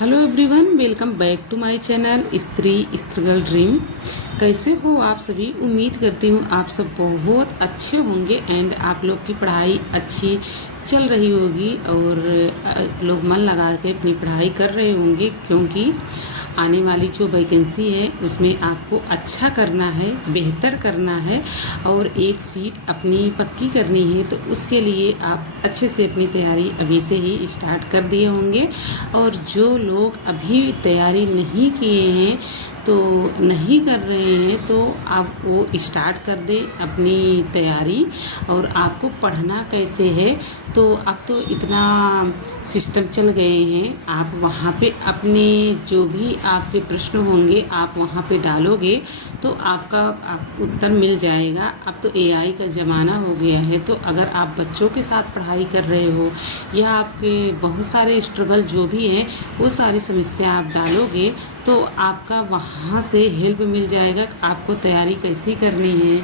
Hello everyone, welcome back to my channel Stree struggle dream. कैसे हो आप सभी? उम्मीद करती हूँ आप सब बहुत अच्छे होंगे एंड आप लोग की पढ़ाई अच्छी चल रही होगी और लोग मन लगा के अपनी पढ़ाई कर रहे होंगे, क्योंकि आने वाली जो वैकेंसी है उसमें आपको अच्छा करना है, बेहतर करना है और एक सीट अपनी पक्की करनी है। तो उसके लिए आप अच्छे से अपनी तैयारी अभी से ही स्टार्ट कर दिए होंगे। और जो लोग अभी तैयारी नहीं किए हैं, तो नहीं कर रहे हैं, तो आप वो स्टार्ट कर दें अपनी तैयारी। और आपको पढ़ना कैसे है, तो अब तो इतना सिस्टम चल गए हैं, आप वहाँ पे अपने जो भी आपके प्रश्न होंगे आप वहाँ पे डालोगे तो आपका उत्तर मिल जाएगा। अब तो एआई का ज़माना हो गया है, तो अगर आप बच्चों के साथ पढ़ाई कर रहे हो या आपके बहुत सारे स्ट्रगल जो भी हैं वो सारी समस्या आप डालोगे तो आपका वहाँ से हेल्प मिल जाएगा। आपको तैयारी कैसी करनी है,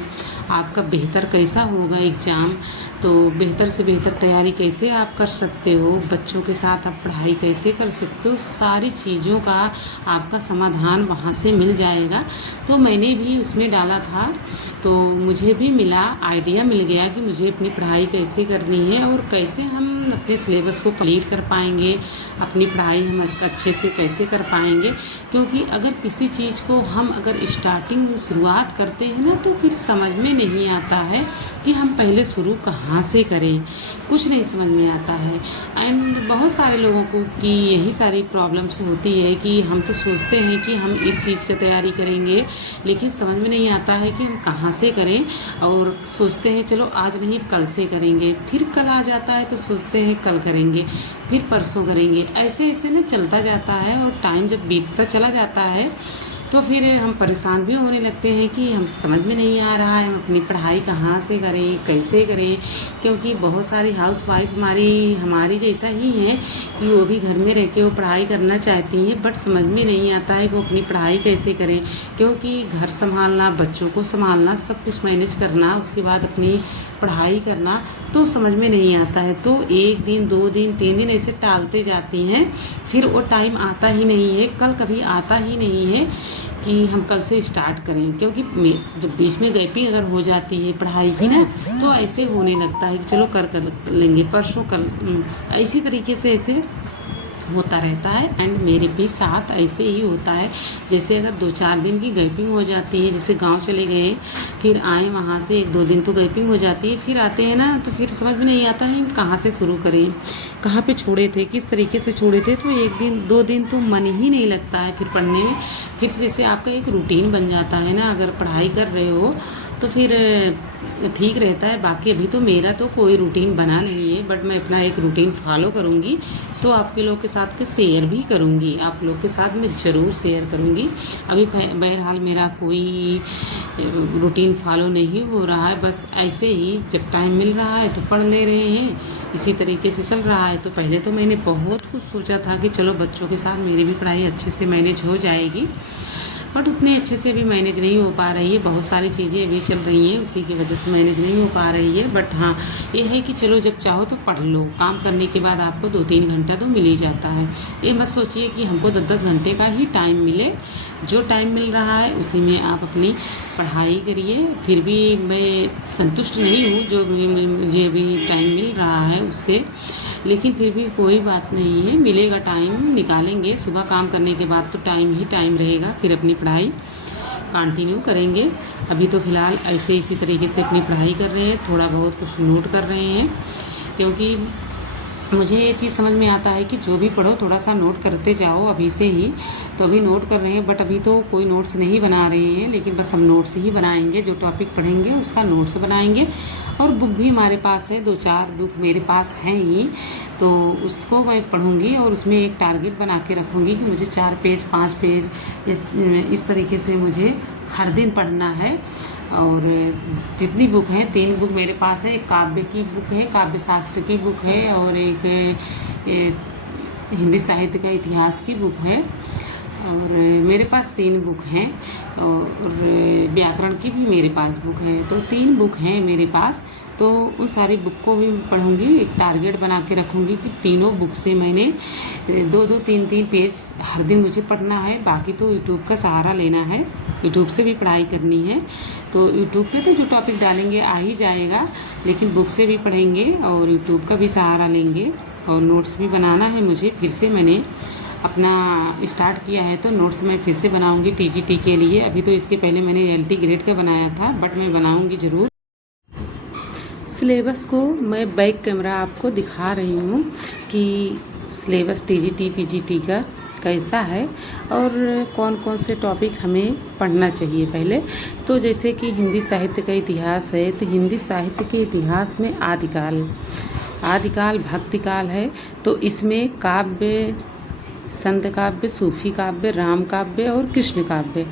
आपका बेहतर कैसा होगा एग्ज़ाम, तो बेहतर से बेहतर तैयारी कैसे आप कर सकते हो, बच्चों के साथ आप पढ़ाई कैसे कर सकते हो, सारी चीज़ों का आपका समाधान वहाँ से मिल जाएगा। तो मैंने भी उसमें डाला था, तो मुझे भी मिला, आइडिया मिल गया कि मुझे अपनी पढ़ाई कैसे करनी है और कैसे हम अपने सिलेबस को कंप्लीट कर पाएंगे, अपनी पढ़ाई हम अच्छे से कैसे कर पाएंगे। क्योंकि अगर किसी चीज़ को हम अगर स्टार्टिंग शुरुआत करते हैं ना, तो फिर समझ में नहीं आता है कि हम पहले शुरू कहाँ से करें, कुछ नहीं समझ में आता है। एंड बहुत सारे लोगों को की यही सारी प्रॉब्लम्स होती है कि हम तो सोचते हैं कि हम इस चीज़ की तैयारी करेंगे, लेकिन समझ में नहीं आता है कि हम कहाँ से करें। और सोचते हैं चलो आज नहीं कल से करेंगे, फिर कल आ जाता है तो सोचते हैं कल करेंगे, फिर परसों करेंगे, ऐसे ऐसे ना चलता जाता है। और टाइम जब बीतता चला जाता है तो फिर हम परेशान भी होने लगते हैं कि हम समझ में नहीं आ रहा है हम अपनी पढ़ाई कहाँ से करें, कैसे करें। क्योंकि बहुत सारी हाउसवाइफ हमारी जैसा ही हैं कि वो भी घर में रह के वो पढ़ाई करना चाहती हैं, बट समझ में नहीं आता है कि वो अपनी पढ़ाई कैसे करें। क्योंकि घर संभालना, बच्चों को संभालना, सब कुछ मैनेज करना, उसके बाद अपनी पढ़ाई करना, तो समझ में नहीं आता है। तो एक दिन, 2 दिन, 3 दिन ऐसे टालते जाती हैं, फिर वो टाइम आता ही नहीं है, कल कभी आता ही नहीं है कि हम कल से स्टार्ट करें। क्योंकि जब बीच में गैपिंग अगर हो जाती है पढ़ाई की ना, तो ऐसे होने लगता है कि चलो कर लेंगे, परसों कल, इसी तरीके से ऐसे होता रहता है। एंड मेरे भी साथ ऐसे ही होता है। जैसे अगर 2-4 दिन की गैपिंग हो जाती है, जैसे गांव चले गए फिर आए, वहाँ से 1-2 दिन तो गैपिंग हो जाती है, फिर आते हैं ना तो फिर समझ में नहीं आता है हम कहाँ से शुरू करें, कहाँ पे छोड़े थे, किस तरीके से छोड़े थे। तो 1 दिन 2 दिन तो मन ही नहीं लगता है फिर पढ़ने में। फिर जैसे आपका एक रूटीन बन जाता है ना, अगर पढ़ाई कर रहे हो तो फिर ठीक रहता है। बाकी अभी तो मेरा तो कोई रूटीन बना नहीं है, बट मैं अपना एक रूटीन फॉलो करूँगी, तो आपके लोग के साथ के शेयर भी करूँगी, आप लोग के साथ मैं ज़रूर शेयर करूँगी। अभी बहरहाल मेरा कोई रूटीन फॉलो नहीं हो रहा है, बस ऐसे ही जब टाइम मिल रहा है तो पढ़ ले रहे हैं, इसी तरीके से चल रहा है। तो पहले तो मैंने बहुत कुछ सोचा था कि चलो बच्चों के साथ मेरी भी पढ़ाई अच्छे से मैनेज हो जाएगी, बट उतने अच्छे से भी मैनेज नहीं हो पा रही है। बहुत सारी चीज़ें अभी चल रही हैं, उसी की वजह से मैनेज नहीं हो पा रही है। बट हाँ, ये है कि चलो जब चाहो तो पढ़ लो, काम करने के बाद आपको 2-3 घंटा तो मिल ही जाता है। ये मत सोचिए कि हमको 10-10 घंटे का ही टाइम मिले, जो टाइम मिल रहा है उसी में आप अपनी पढ़ाई करिए। फिर भी मैं संतुष्ट नहीं हूँ जो मुझे अभी टाइम मिल रहा है उससे, लेकिन फिर भी कोई बात नहीं है, मिलेगा टाइम, निकालेंगे। सुबह काम करने के बाद तो टाइम ही टाइम रहेगा, फिर अपनी पढ़ाई कंटिन्यू करेंगे। अभी तो फ़िलहाल ऐसे इसी तरीके से अपनी पढ़ाई कर रहे हैं, थोड़ा बहुत कुछ नोट कर रहे हैं। क्योंकि मुझे ये चीज़ समझ में आता है कि जो भी पढ़ो थोड़ा सा नोट करते जाओ अभी से ही। तो अभी नोट कर रहे हैं, बट अभी तो कोई नोट्स नहीं बना रहे हैं, लेकिन बस हम नोट्स ही बनाएंगे, जो टॉपिक पढ़ेंगे उसका नोट्स बनाएंगे। और बुक भी हमारे पास है, 2-4 बुक मेरे पास हैं ही, तो उसको मैं पढ़ूंगी और उसमें एक टारगेट बना के रखूँगी कि मुझे 4 पेज 5 पेज इस तरीके से मुझे हर दिन पढ़ना है। और जितनी बुक हैं, 3 बुक मेरे पास है, एक काव्य की बुक है, काव्य शास्त्र की बुक है, और एक हिंदी साहित्य का इतिहास की बुक है, और मेरे पास 3 बुक हैं और व्याकरण की भी मेरे पास बुक है, तो 3 बुक हैं मेरे पास। तो उन सारी बुक को भी पढ़ूँगी, एक टारगेट बना के रखूँगी कि तीनों बुक से मैंने 2-2 3-3 पेज हर दिन मुझे पढ़ना है। बाकी तो यूट्यूब का सहारा लेना है, यूट्यूब से भी पढ़ाई करनी है। तो यूट्यूब पे तो जो टॉपिक डालेंगे आ ही जाएगा, लेकिन बुक से भी पढ़ेंगे और यूट्यूब का भी सहारा लेंगे। और नोट्स भी बनाना है मुझे, फिर से मैंने अपना स्टार्ट किया है, तो नोट्स मैं फिर से बनाऊंगी टीजीटी के लिए। अभी तो इसके पहले मैंने एलटी ग्रेड का बनाया था, बट मैं बनाऊंगी ज़रूर। सिलेबस को मैं बैक कैमरा आपको दिखा रही हूँ कि सिलेबस टीजीटी पीजीटी का कैसा है और कौन कौन से टॉपिक हमें पढ़ना चाहिए पहले। तो जैसे कि हिंदी साहित्य का इतिहास है, तो हिंदी साहित्य के इतिहास में आदिकाल भक्तिकाल है। तो इसमें काव्य, संत काव्य, सूफी काव्य, राम काव्य और कृष्ण काव्य,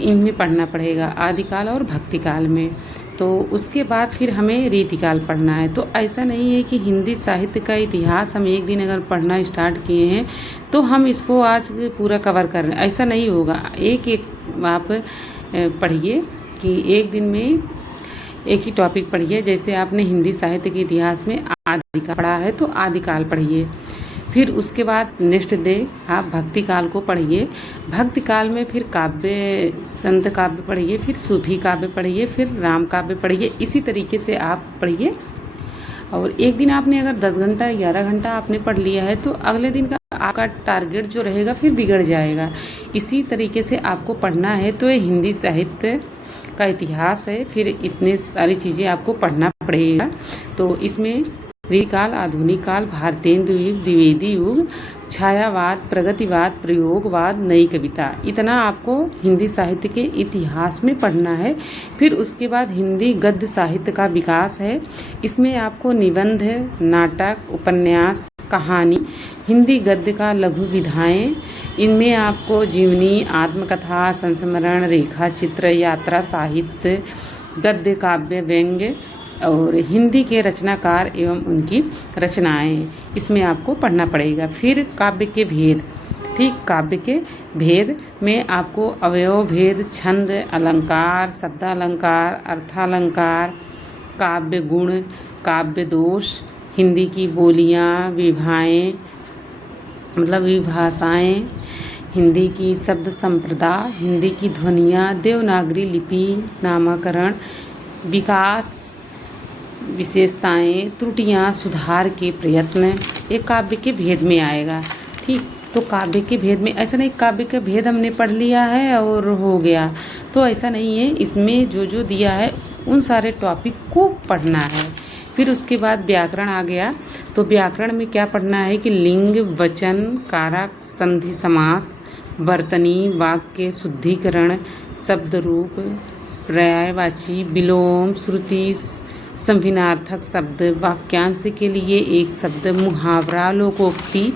इनमें पढ़ना पड़ेगा आदिकाल और भक्तिकाल में। तो उसके बाद फिर हमें रीतिकाल पढ़ना है। तो ऐसा नहीं है कि हिंदी साहित्य का इतिहास हम एक दिन अगर पढ़ना स्टार्ट किए हैं तो हम इसको आज पूरा कवर कर रहे हैं, ऐसा नहीं होगा। एक एक आप पढ़िए कि एक दिन में एक ही टॉपिक पढ़िए। जैसे आपने हिंदी साहित्य के इतिहास में आदिकाल पढ़ा है तो आदिकाल पढ़िए, फिर उसके बाद नेक्स्ट डे आप भक्ति काल को पढ़िए। भक्ति काल में फिर काव्य, संत काव्य पढ़िए, फिर सूफी काव्य पढ़िए, फिर राम काव्य पढ़िए। इसी तरीके से आप पढ़िए। और एक दिन आपने अगर 10 घंटा 11 घंटा आपने पढ़ लिया है तो अगले दिन का आपका टारगेट जो रहेगा फिर बिगड़ जाएगा। इसी तरीके से आपको पढ़ना है। तो ये हिंदी साहित्य का इतिहास है, फिर इतने सारी चीज़ें आपको पढ़ना पड़ेगा। तो इसमें रीतिकाल, आधुनिक काल, भारतेंदु युग, द्विवेदी युग, छायावाद, प्रगतिवाद, प्रयोगवाद, नई कविता, इतना आपको हिंदी साहित्य के इतिहास में पढ़ना है। फिर उसके बाद हिंदी गद्य साहित्य का विकास है। इसमें आपको निबंध, नाटक, उपन्यास, कहानी, हिंदी गद्य का लघु विधाएं, इनमें आपको जीवनी, आत्मकथा, संस्मरण, रेखा चित्र, यात्रा साहित्य, गद्य, काव्य, व्यंग्य और हिंदी के रचनाकार एवं उनकी रचनाएं, इसमें आपको पढ़ना पड़ेगा। फिर काव्य के भेद, ठीक, काव्य के भेद में आपको अवयव भेद, छंद, अलंकार, शब्दालंकार, अर्थालंकार, काव्य गुण, काव्य दोष, हिंदी की बोलियां, विभाएं मतलब विभाषाएं, हिंदी की शब्द संप्रदा, हिंदी की ध्वनियाँ, देवनागरी लिपि, नामकरण, विकास, विशेषताएं, त्रुटियां, सुधार के प्रयत्न, ये काव्य के भेद में आएगा। ठीक, तो काव्य के भेद में ऐसा नहीं काव्य के भेद हमने पढ़ लिया है और हो गया, तो ऐसा नहीं है। इसमें जो जो दिया है उन सारे टॉपिक को पढ़ना है। फिर उसके बाद व्याकरण आ गया। तो व्याकरण में क्या पढ़ना है कि लिंग, वचन, कारक, संधि, समास, वर्तनी, वाक्य शुद्धिकरण, शब्द रूप, पर्यायवाची, विलोम, श्रुति, संभिनार्थक शब्द, वाक्यांश के लिए एक शब्द, मुहावरा, लोकोक्ति,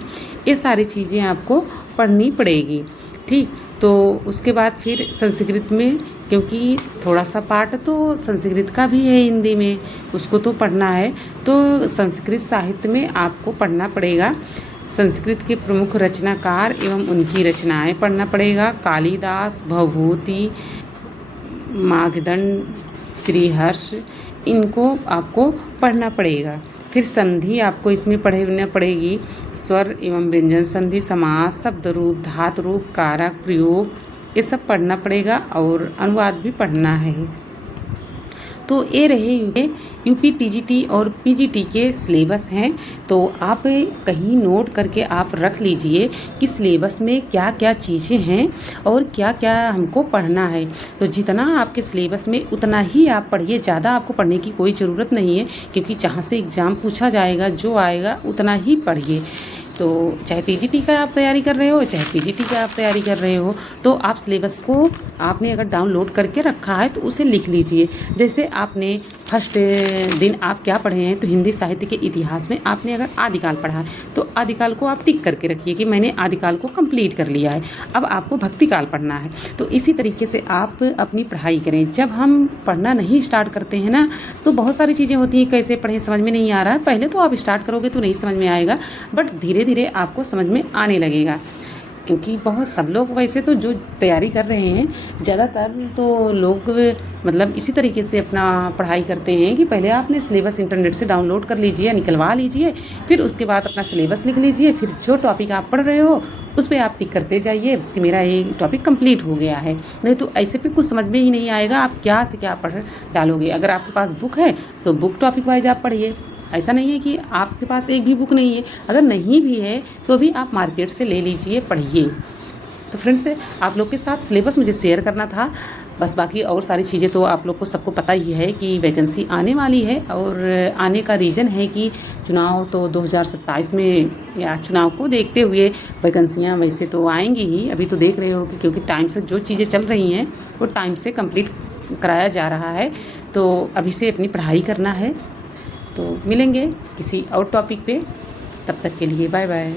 ये सारी चीज़ें आपको पढ़नी पड़ेगी। ठीक, तो उसके बाद फिर संस्कृत में, क्योंकि थोड़ा सा पार्ट तो संस्कृत का भी है हिंदी में, उसको तो पढ़ना है। तो संस्कृत साहित्य में आपको पढ़ना पड़ेगा। संस्कृत के प्रमुख रचनाकार एवं उनकी रचनाएं पढ़ना पड़ेगा। कालिदास, भवभूति, मागधन, श्रीहर्ष, इनको आपको पढ़ना पड़ेगा। फिर संधि आपको इसमें पढ़ना पड़ेगी। स्वर एवं व्यंजन संधि, समास, शब्द रूप, धातु रूप, कारक, प्रयोग, ये सब पढ़ना पड़ेगा और अनुवाद भी पढ़ना है। तो ये रहे यूपी टीजीटी और पीजीटी के सिलेबस हैं। तो आप कहीं नोट करके आप रख लीजिए कि सिलेबस में क्या क्या चीज़ें हैं और क्या क्या हमको पढ़ना है। तो जितना आपके सिलेबस में उतना ही आप पढ़िए, ज़्यादा आपको पढ़ने की कोई ज़रूरत नहीं है, क्योंकि जहाँ से एग्ज़ाम पूछा जाएगा जो आएगा उतना ही पढ़िए। तो चाहे पीजीटी का आप तैयारी कर रहे हो, चाहे पीजीटी का आप तैयारी कर रहे हो, तो आप सिलेबस को आपने अगर डाउनलोड करके रखा है तो उसे लिख लीजिए। जैसे आपने फर्स्ट दिन आप क्या पढ़े हैं, तो हिंदी साहित्य के इतिहास में आपने अगर आदिकाल पढ़ा है तो आदिकाल को आप टिक करके रखिए कि मैंने आदिकाल को कंप्लीट कर लिया है। अब आपको भक्तिकाल पढ़ना है। तो इसी तरीके से आप अपनी पढ़ाई करें। जब हम पढ़ना नहीं स्टार्ट करते हैं ना, तो बहुत सारी चीज़ें होती हैं, कैसे पढ़ें समझ में नहीं आ रहा है। पहले तो आप स्टार्ट करोगे तो नहीं समझ में आएगा, बट धीरे धीरे आपको समझ में आने लगेगा। क्योंकि बहुत सब लोग वैसे तो जो तैयारी कर रहे हैं ज़्यादातर तो लोग मतलब इसी तरीके से अपना पढ़ाई करते हैं कि पहले आपने सिलेबस इंटरनेट से डाउनलोड कर लीजिए, निकलवा लीजिए, फिर उसके बाद अपना सिलेबस लिख लीजिए, फिर जो टॉपिक आप पढ़ रहे हो उस पर आप टिक करते जाइए कि मेरा ये टॉपिक कंप्लीट हो गया है। नहीं तो ऐसे पे कुछ समझ में ही नहीं आएगा, आप क्या से क्या पढ़ डालोगे। अगर आपके पास बुक है तो बुक टॉपिक वाइज आप पढ़िए। ऐसा नहीं है कि आपके पास एक भी बुक नहीं है, अगर नहीं भी है तो भी आप मार्केट से ले लीजिए, पढ़िए। तो फ्रेंड्स, आप लोग के साथ सिलेबस मुझे शेयर करना था, बस बाकी और सारी चीज़ें तो आप लोग को सबको पता ही है कि वैकेंसी आने वाली है। और आने का रीज़न है कि चुनाव तो 2027 में, या चुनाव को देखते हुए वैकेंसियाँ वैसे तो आएंगी ही। अभी तो देख रहे हो कि क्योंकि टाइम से जो चीज़ें चल रही हैं वो टाइम से कंप्लीट कराया जा रहा है, तो अभी से अपनी पढ़ाई करना है। तो मिलेंगे किसी और टॉपिक पे, तब तक के लिए बाय बाय।